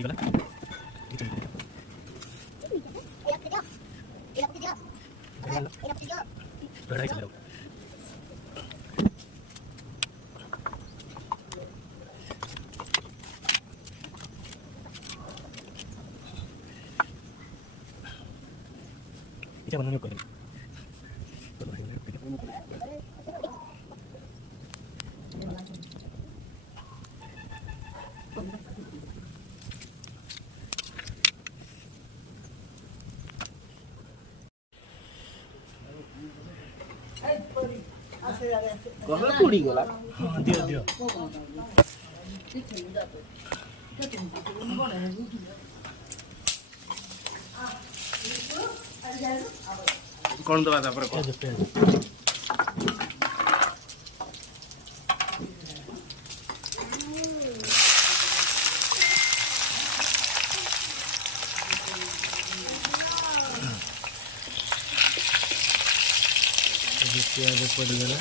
ହେଇଗଲା Icha banana ko rin. Come puri gola? Dio dio. कौन दवा था पर कौन प्याज पड़गला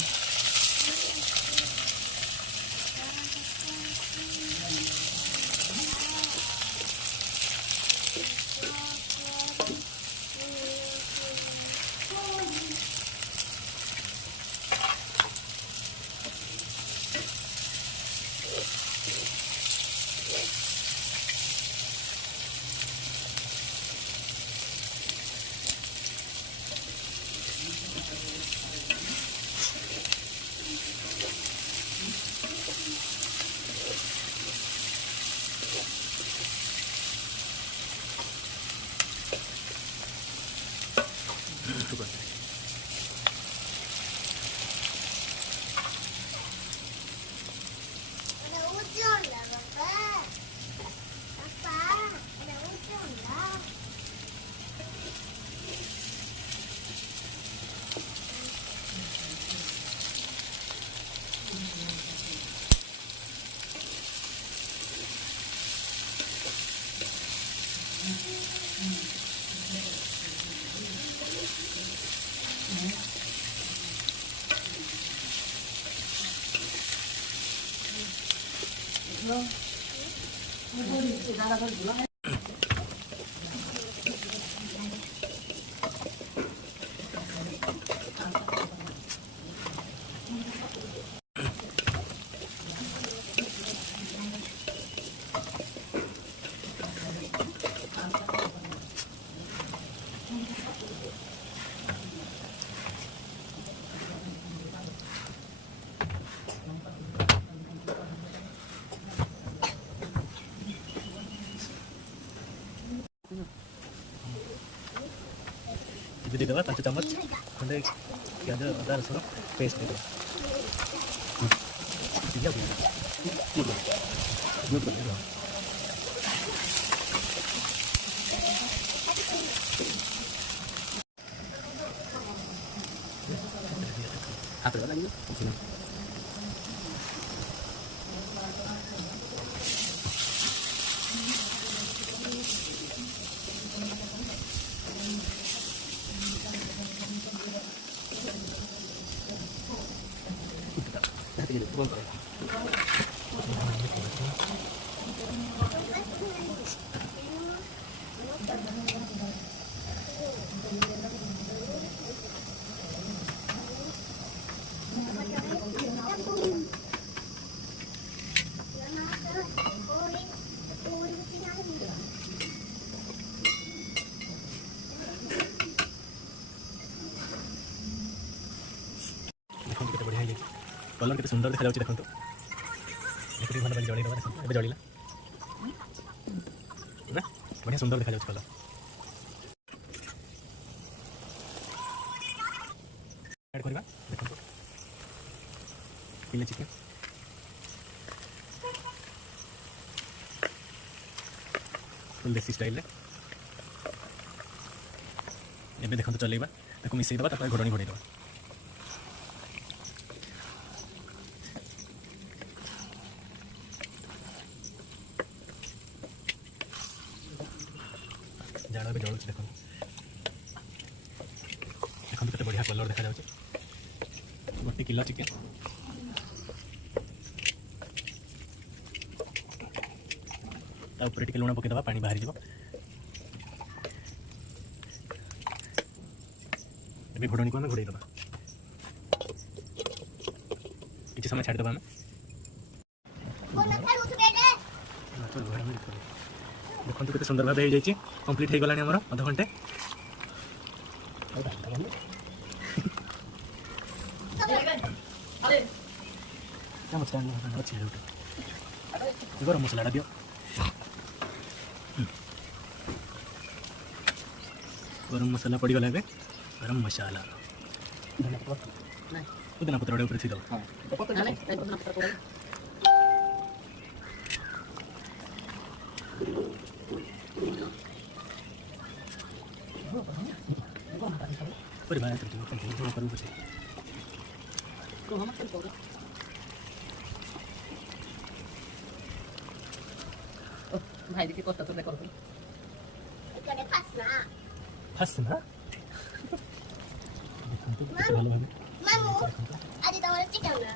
itu di bawah 1 चम्मच खंडे प्याज अदा रसुण पेस्ट दे हाथ लगा कलर केते सुंदर देखा जाउची देखंतो एकोटी भल जळी दबा देखंतो एबे जळीला ना बढ़िया सुंदर देखा जाउची कलर ऐड करबा देखंतो किले चिकन फुल देसी स्टाइल रे एबे देखंतो चलेबा ताको मिसई दबा तापर घोडणी घोडै दबा जाड़ा भी जलुच देखो देखो केते बढ़िया कलर देखा जाउछ गोटे किलो चिकन ऊपर टिके लुण पकईदे पानी बाहरी जाव ए घोड़नी को आम घोड़े दबा किसी समय छाड़देवा आम देखते केते सुंदर भाव हो कम्प्लीट हो गलानी आमर अध घंटे गरम मसला दियो गरम मसाला पड़गला ए गरम मसाला पुदीना पत्र ऊपर थी दो परिवार करूँ पछे भाई देखिए कोस्ता तो देखो फसना Mamu, ada tawar chicken lah.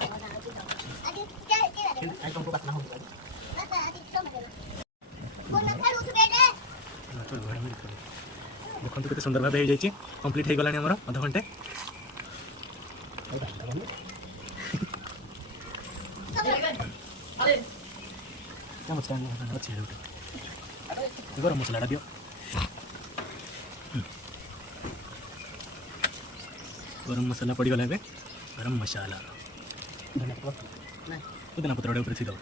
Ada kira ada. आई तुमको बात ना हो Ada sama ada. Kona khalu tu bede. देखते केते सुंदर भाव हो कम्प्लीट हो गलानी आमर अध घंटे गरम मसला दियो गरम मसाला पड़गला ए गरम मसाला पुदीना पत्र ऊपर थी दो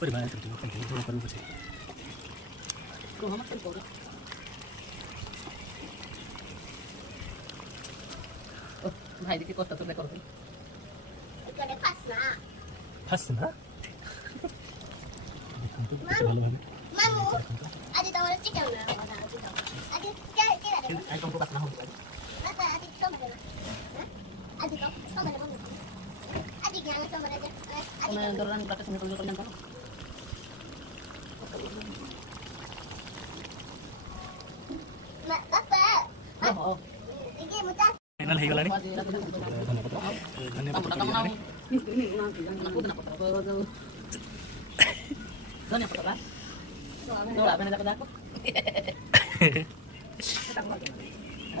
परिवार करूँ पछे भाई देखिए कोस्ता तो देखो Itu ada pasna. फसना Mamu, ada tawar chicken lah. Ada kira ada. आई तुमको बात ना हो Ada sama ada. Ada sama ada. Ada yang sama ada. मैं दौरान प्राप्त करने को लेकर जाता हूं Apa? ओहो Ini mudah. फाइनल हो गलानी kamu tahu aku kenapa terus dan yang pertama itu lah benar dapat aku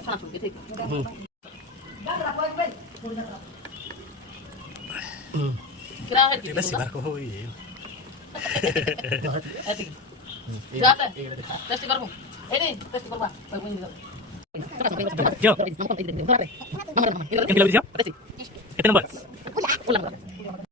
langsung gitu kira kita sibar ko hoy Siapa? Tes tiga ribu. Ini tes tiga berapa? Yo. Nomor. yang kilo dia? Kita nomor